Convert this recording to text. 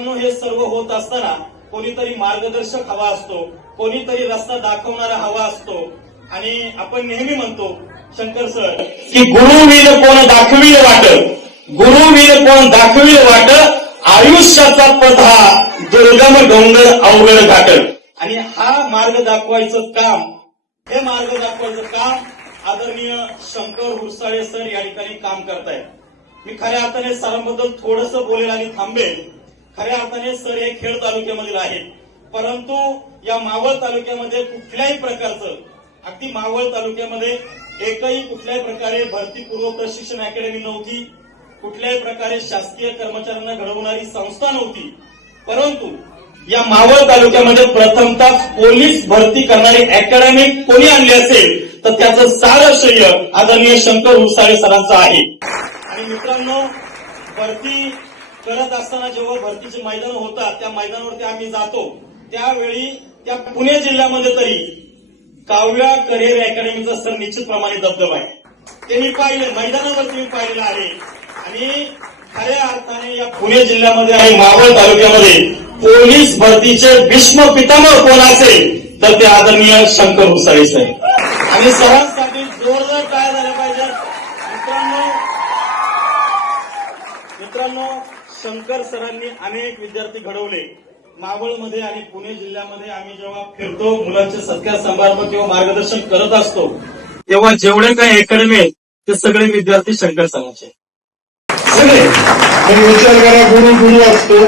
मित्रांनो, हे सर्व होत असताना कोणीतरी मार्गदर्शक हवा असतो, कोणीतरी रस्ता दाखवणारा हवा असतो. आणि आपण नेहमी म्हणतो शंकर सर की गुरु विल कोण दाखविल वाट, गुरु विल कोण दाखविल वाट, आयुष्याचा पथ हा दुर्गम डोंगर अवघड घाट. आणि हा मार्ग दाखवायचं काम, हे मार्ग दाखवायचं काम आदरणीय शंकर हुरसाळे सर या ठिकाणी काम करतायत. मी खऱ्या अर्थाने सरांबद्दल थोडंसं बोलेल आणि थांबेल. खऱ्या अर्थाने सर हे खेड तालुक्यामधील आहेत, परंतु या मावळ तालुक्यामध्ये कुठल्याही प्रकारचं, अगदी मावळ तालुक्यामध्ये एकही कुठल्याही प्रकारे भरतीपूर्व प्रशिक्षण अकॅडमी नव्हती, कुठल्याही प्रकारे शासकीय कर्मचाऱ्यांना घडवणारी संस्था नव्हती. परंतु या मावळ तालुक्यामध्ये प्रथमतः पोलीस भरती करणारी अकॅडमी कोणी आणली असेल तर त्याचं सारं श्रेय आदरणीय शंकर हुरसाळे सरांचं आहे. आणि मित्रांनो, भरती करत असताना जेव्हा भरतीचे मैदान होतात त्या मैदानावरती आम्ही जातो, त्यावेळी त्या पुणे जिल्ह्यामध्ये तरी काव्या करिअर अकॅडमीचा सर निश्चितप्रमाणे दबदबा आहे. ते मी पाहिलं, मैदानावरती मी पाहिलेलं आहे. आणि खऱ्या अर्थाने या पुणे जिल्ह्यामध्ये आणि मावळ तालुक्यामध्ये पोलीस भरतीचे भीष्म पितामह कोण असेल तर ते आदरणीय शंकर हुरसाळे साहेब. आणि सरांसाठी जोरदार काय झालं पाहिजे. मित्रांनो, शंकर सरांनी अनेक विद्यार्थी घडवले मावळमध्ये आणि पुणे जिल्ह्यामध्ये. आम्ही जेव्हा फिरतो, मुलांचे सत्कार समारंभ किंवा मार्गदर्शन करत असतो, तेव्हा जेवढे काही अकॅडमी आहेत ते सगळे विद्यार्थी शंकर सरांचे सगळे. विचार करा, गुरु गुरु असतो.